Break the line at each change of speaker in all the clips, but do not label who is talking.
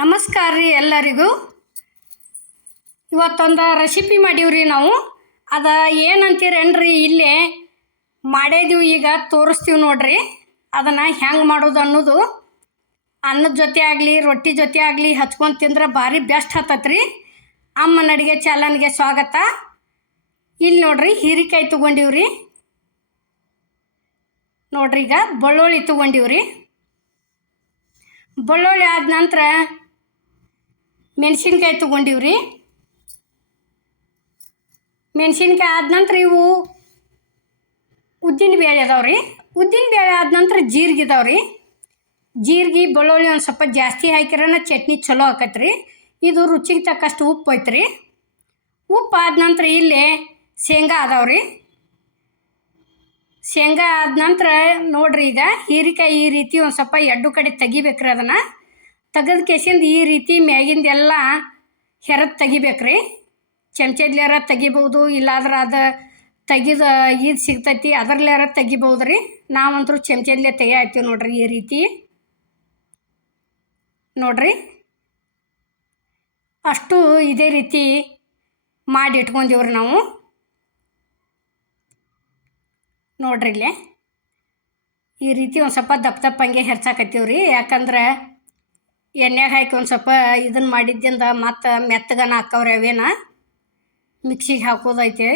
ನಮಸ್ಕಾರ ರೀ ಎಲ್ಲರಿಗೂ. ಇವತ್ತೊಂದು ರೆಸಿಪಿ ಮಾಡೀವ್ರಿ ನಾವು. ಅದ ಏನಂತೀರೇನ್ರಿ, ಇಲ್ಲೇ ಮಾಡೇದೀವಿ ಈಗ ತೋರಿಸ್ತೀವಿ ನೋಡ್ರಿ. ಅದನ್ನು ಹೆಂಗೆ ಮಾಡೋದು ಅನ್ನೋದು. ಅನ್ನದ ಜೊತೆ ಆಗಲಿ, ರೊಟ್ಟಿ ಜೊತೆ ಆಗಲಿ ಹಚ್ಕೊಂಡು ತಿಂದ್ರೆ ಭಾರಿ ಬೆಸ್ಟ್ ಹತ್ತತ್ರಿ. ಅಮ್ಮನ ಅಡುಗೆ ಚಾಲನ್ಗೆ ಸ್ವಾಗತ. ಇಲ್ಲಿ ನೋಡ್ರಿ ಹೀರಿಕಾಯಿ ತೊಗೊಂಡಿವ್ರಿ. ನೋಡ್ರಿ ಈಗ ಬೆಳ್ಳುಳ್ಳಿ ತೊಗೊಂಡಿವ್ರಿ. ಬೆಳ್ಳುಳ್ಳಿ ಆದ ನಂತರ ಮೆಣಸಿನ್ಕಾಯಿ ತೊಗೊಂಡಿವ್ರಿ. ಮೆಣಸಿನ್ಕಾಯಿ ಆದ ನಂತರ ಇವು ಉದ್ದಿನ ಬೇಳೆ ಅದಾವೆ ರೀ ಉದ್ದಿನ ಬೇಳೆ ಆದ ನಂತರ ಜೀರಿಗೆ ಇದಾವೆ ರೀ ಜೀರಿಗೆ, ಬೆಳ್ಳುಳ್ಳಿ ಒಂದು ಸ್ವಲ್ಪ ಜಾಸ್ತಿ ಹಾಕಿರೋಣ ಚಟ್ನಿ ಚಲೋ ಆಕತ್ರಿ. ಇದು ರುಚಿಗೆ ತಕ್ಕಷ್ಟು ಉಪ್ಪು ಐತ್ರಿ. ಉಪ್ಪು ಆದ ನಂತರ ಇಲ್ಲಿ ಶೇಂಗಾ ಅದಾವೆ ರೀ ಶೇಂಗಾ ಆದ ನಂತರ ನೋಡ್ರಿ ಈಗ ಹೀರಿಕಾಯಿ ಈ ರೀತಿ ಒಂದು ಸ್ವಲ್ಪ ಎಡ್ಡು ಕಡೆ ತೆಗಿಬೇಕ್ರಿ ಅದನ್ನು. ತೆಗೆದ ಕೇಸಿಂದ ಈ ರೀತಿ ಮ್ಯಾಗಿಂದ ಎಲ್ಲ ಹೆರದ್ ತೆಗಿಬೇಕ್ರಿ. ಚಮಚದ್ಲ್ಯಾರ ತೆಗಿಬೋದು ಇಲ್ಲಾದ್ರೆ ಅದು ತೆಗಿದ ಇದು ಸಿಗ್ತೈತಿ ಅದರ್ಲ್ಯಾರ ತೆಗಿಬೋದು ರೀ ನಾವಂತರೂ ಚಮಚದಲ್ಲೇ ತೆಗಿಯಾಯ್ತೀವಿ ನೋಡ್ರಿ ಈ ರೀತಿ. ನೋಡ್ರಿ. ಅಷ್ಟು ಇದೇ ರೀತಿ ಮಾಡಿ ಇಟ್ಕೊಂಡಿವ್ರಿ ನಾವು. ನೋಡ್ರಿ ಇಲ್ಲೇ. ಈ ರೀತಿ ಒಂದು ಸ್ವಲ್ಪ ದಪ್ಪ ದಪ್ಪಂಗೆ ಹಂಗೆ ರೀ ಯಾಕಂದ್ರೆ ಎಣ್ಣೆಗೆ ಹಾಕಿ ಒಂದು ಸ್ವಲ್ಪ ಇದನ್ನು ಮಾಡಿದ್ದಿಂದ ಮತ್ತು ಮೆತ್ತಗನ ಹಾಕವ್ರಿ ಅವೇನ? ಮಿಕ್ಸಿಗೆ ಹಾಕೋದೈತೆ.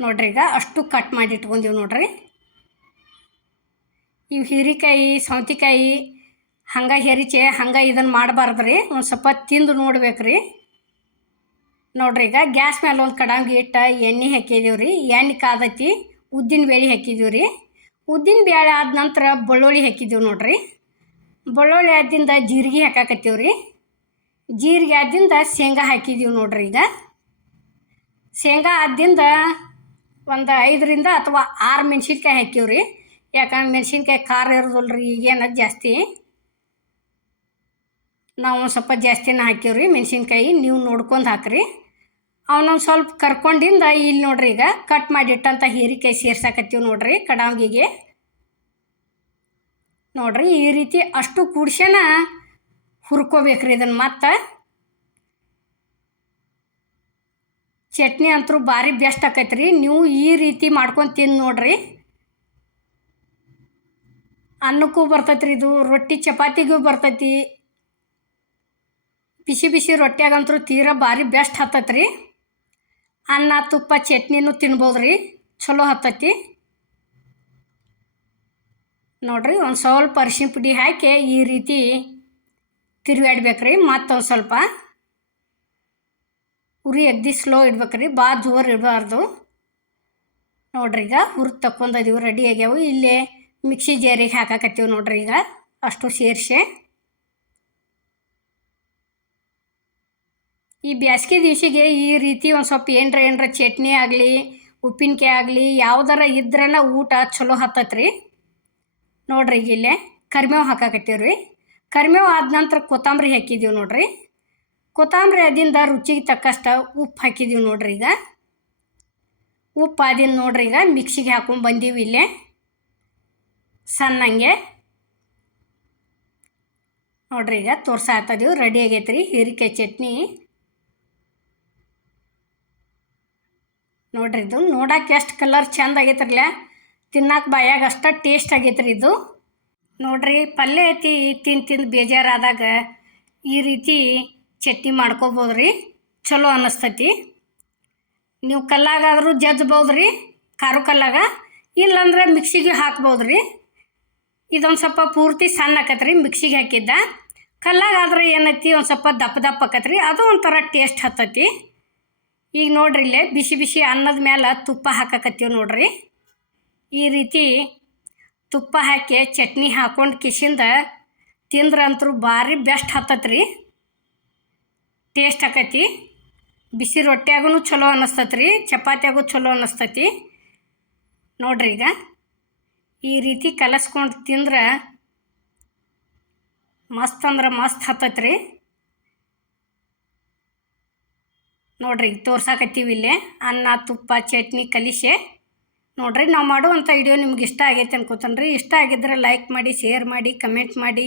ನೋಡ್ರಿ ಈಗ ಅಷ್ಟು ಕಟ್ ಮಾಡಿ ಇಟ್ಕೊಂಡೀವಿ ನೋಡ್ರಿ. ಇವು ಹೀರಿಕಾಯಿ, ಸೌತಿಕಾಯಿ ಹಂಗೆ ಹೆರಿಚೆ, ಹಂಗೆ ಇದನ್ನು ಮಾಡಬಾರ್ದು ರೀ ಒಂದು ಸ್ವಲ್ಪ ತಿಂದು ನೋಡ್ಬೇಕು ರೀ ನೋಡ್ರಿ ಈಗ ಗ್ಯಾಸ್ ಮೇಲೆ ಒಂದು ಕಡಂಗಿ ಇಟ್ಟು ಎಣ್ಣೆ ಹಾಕಿದೀವಿ ರೀ ಎಣ್ಣೆ ಕಾದೈತಿ, ಉದ್ದಿನ ಬೇಳೆ ಹಾಕಿದೀವಿ ರೀ ಉದ್ದಿನ ಬೇಳೆ ಆದ ನಂತರ ಬೆಳ್ಳುಳ್ಳಿ ಹಾಕಿದ್ದೀವಿ ನೋಡ್ರಿ. ಬೆಳ್ಳುಳ್ಳಿ ಆದ್ದಿಂದ ಜೀರಿಗೆ ಹಾಕಾಕತ್ತೀವಿ ರೀ ಜೀರಿಗೆ ಆದ್ದಿಂದ ಶೇಂಗಾ ಹಾಕಿದ್ದೀವಿ ನೋಡ್ರಿ ಈಗ. ಶೇಂಗಾ ಆದ್ದಿಂದ ಒಂದು ಐದರಿಂದ ಅಥವಾ ಆರು ಮೆಣಸಿನ್ಕಾಯಿ ಹಾಕಿವ್ರಿ. ಯಾಕಂದ್ರೆ ಮೆಣಸಿನ್ಕಾಯಿ ಖಾರ ಇರೋದಿಲ್ಲ ರೀ ಈಗೇನ ಜಾಸ್ತಿ. ನಾವು ಸ್ವಲ್ಪ ಜಾಸ್ತಿನ ರೀ ಮೆಣಸಿನ್ಕಾಯಿ, ನೀವು ನೋಡ್ಕೊಂಡು ಹಾಕ್ರಿ. ಅವನೊಂದು ಸ್ವಲ್ಪ ಕರ್ಕೊಂಡಿಂದ ಇಲ್ಲಿ ನೋಡ್ರಿ ಈಗ, ಕಟ್ ಮಾಡಿಟ್ಟಂಥ ಹೀರಿಕಾಯಿ ಸೇರ್ಸಾಕತ್ತೀವಿ ನೋಡ್ರಿ ಕಡಾವಿಗೆ ನೋಡ್ರಿ ಈ ರೀತಿ ಅಷ್ಟು ಕೂಡ್ಸನ ಹುರ್ಕೋಬೇಕ್ರಿ ಇದನ್ನು ಮತ್ತೆ. ಚಟ್ನಿ ಅಂತೂ ಭಾರಿ ಬೆಸ್ಟ್ ಆಕೈತ್ರಿ. ನೀವು ಈ ರೀತಿ ಮಾಡ್ಕೊಂಡು ತಿಂದು ನೋಡ್ರಿ. ಅನ್ನಕ್ಕೂ ಬರ್ತೈತ್ರಿ ಇದು, ರೊಟ್ಟಿ ಚಪಾತಿಗೂ ಬರ್ತೈತಿ. ಬಿಸಿ ಬಿಸಿ ರೊಟ್ಯಾಗಂತೂ ತೀರಾ ಭಾರಿ ಬೆಸ್ಟ್ ಹತ್ತತ್ರಿ. ಅನ್ನ, ತುಪ್ಪ, ಚಟ್ನಿನೂ ತಿನ್ಬೋದು ರೀ ಚಲೋ ಹತ್ತೈತಿ. ನೋಡ್ರಿ, ಒಂದು ಸ್ವಲ್ಪ ಅರಿಶಿನ ಪುಡಿ ಹಾಕಿ ಈ ರೀತಿ ತಿರುಗಾಡ್ಬೇಕ್ರಿ ಮತ್ತೊಂದು ಸ್ವಲ್ಪ ಉರಿ ಅಗ್ದಿ ಸ್ಲೋ ಇಡ್ಬೇಕ್ರಿ ಭಾಳ ಜೋರು ಇಡಬಾರ್ದು. ನೋಡ್ರಿ, ಈಗ ಹುರಿದು ತಕ್ಕೊಂಡದೀವಿ ರೆಡಿ ಆಗ್ಯಾವು. ಇಲ್ಲೇ ಮಿಕ್ಸಿ ಜೇರಿಗೆ ಹಾಕಾಕತ್ತೀವಿ ನೋಡ್ರಿ ಈಗ, ಅಷ್ಟು ಸೇರಿಸಿ. ಈ ಬ್ಯಾಸ್ಗೆ ದಿವಸಿಗೆ ಈ ರೀತಿ ಒಂದು ಸ್ವಲ್ಪ ಏನರ ಏನರ ಚಟ್ನಿ ಆಗಲಿ, ಉಪ್ಪಿನಕಾಯಿ ಆಗಲಿ, ಯಾವ್ದಾರ ಇದ್ರನ ಊಟ ಚಲೋ ಹತ್ತತ್ರಿ. ನೋಡ್ರಿ ಇಲ್ಲೇ ಕರಿಮೇವು ಹಾಕಾಕತ್ತೀವಿ ರೀ ಕರಿಮೇವು ಆದ ನಂತರ ಕೊತ್ತಂಬರಿ ಹಾಕಿದ್ದೀವಿ ನೋಡ್ರಿ. ಕೊತ್ತಂಬರಿ ಅದಿಂದ ರುಚಿಗೆ ತಕ್ಕಷ್ಟು ಉಪ್ಪು ಹಾಕಿದ್ದೀವಿ ನೋಡ್ರಿ ಈಗ. ಉಪ್ಪು ಆದಿಂದ ನೋಡ್ರಿ ಈಗ ಮಿಕ್ಸಿಗೆ ಹಾಕೊಂಡು ಬಂದೀವಿ ಇಲ್ಲೇ. ಸಣ್ಣಂಗೆ. ನೋಡ್ರಿ ಈಗ ತೋರ್ಸಾತದೀವಿ ರೆಡಿ ಆಗೈತೆ ರೀ ಹೀರಿಕಾಯಿ ಚಟ್ನಿ. ನೋಡ್ರಿ ಇದು ನೋಡಕ್ಕೆ ಎಷ್ಟು ಕಲರ್ ಚಂದ ಆಗೈತ್ರಲ್ಲ ತಿನ್ನಕ್ಕೆ ಬಾಯಾಗ ಅಷ್ಟ ಟೇಸ್ಟ್ ಆಗೈತೆ ರೀ ಇದು. ನೋಡ್ರಿ, ಪಲ್ಯ ಐತಿ, ತಿಂದು ತಿಂದು ಬೇಜಾರಾದಾಗ ಈ ರೀತಿ ಚಟ್ನಿ ಮಾಡ್ಕೋಬೋದು ರೀ ಚಲೋ ಅನ್ನಿಸ್ತೈತಿ ನೀವು ಕಲ್ಲಾಗಾದರೂ ಜಜ್ಬೋದು ರೀ ಖಾರ ಕಲ್ಲಾಗ. ಇಲ್ಲಾಂದ್ರೆ ಮಿಕ್ಸಿಗೆ ಹಾಕ್ಬೋದು ರೀ ಇದೊಂದು ಸ್ವಲ್ಪ ಪೂರ್ತಿ ಸಣ್ಣ ಆಕತ್ರಿ, ಮಿಕ್ಸಿಗೆ ಹಾಕಿದ್ದ. ಕಲ್ಲಾಗಾದ್ರೆ ಏನೈತಿ, ಒಂದು ಸ್ವಲ್ಪ ದಪ್ಪ ದಪ್ಪ ಆಕತ್ರಿ, ಅದು ಒಂಥರ ಟೇಸ್ಟ್ ಹತ್ತೈತಿ. ಈಗ ನೋಡ್ರಿ ಇಲ್ಲೇ, ಬಿಸಿ ಬಿಸಿ ಅನ್ನದ ಮೇಲೆ ತುಪ್ಪ ಹಾಕಕತ್ತೀವಿ ನೋಡ್ರಿ. ಈ ರೀತಿ ತುಪ್ಪ ಹಾಕಿ ಚಟ್ನಿ ಹಾಕೊಂಡು ಕಿಶಿಂದ ತಿಂದ್ರಂತೂ ಭಾರಿ ಬೆಸ್ಟ್ ಹತ್ತತ್ರಿ ಟೇಸ್ಟ್ ಆಕೈತಿ. ಬಿಸಿ ರೊಟ್ಯಾಗೂ ಚಲೋ ಅನ್ನಿಸ್ತತ್ರಿ ಚಪಾತಿಯಾಗೂ ಚಲೋ ಅನ್ನಿಸ್ತೈತಿ ನೋಡ್ರಿ ಈಗ. ಈ ರೀತಿ ಕಲಸ್ಕೊಂಡು ತಿಂದ್ರೆ ಮಸ್ತ್ ಅಂದ್ರೆ ಮಸ್ತ್ ಹತ್ತತ್ರಿ ನೋಡ್ರಿ ತೋರ್ಸಾಕತ್ತೀವಿ ಇಲ್ಲೇ. ಅನ್ನ, ತುಪ್ಪ, ಚಟ್ನಿ ಕಲಿಸೆ ನೋಡ್ರಿ ನಾವು ಮಾಡುವಂಥ ವಿಡಿಯೋ ನಿಮ್ಗೆ ಇಷ್ಟ ಆಗೈತೆ ಅನ್ಕೋತಾನೆ ರೀ ಇಷ್ಟ ಆಗಿದ್ರೆ ಲೈಕ್ ಮಾಡಿ ಶೇರ್ ಮಾಡಿ ಕಮೆಂಟ್ ಮಾಡಿ.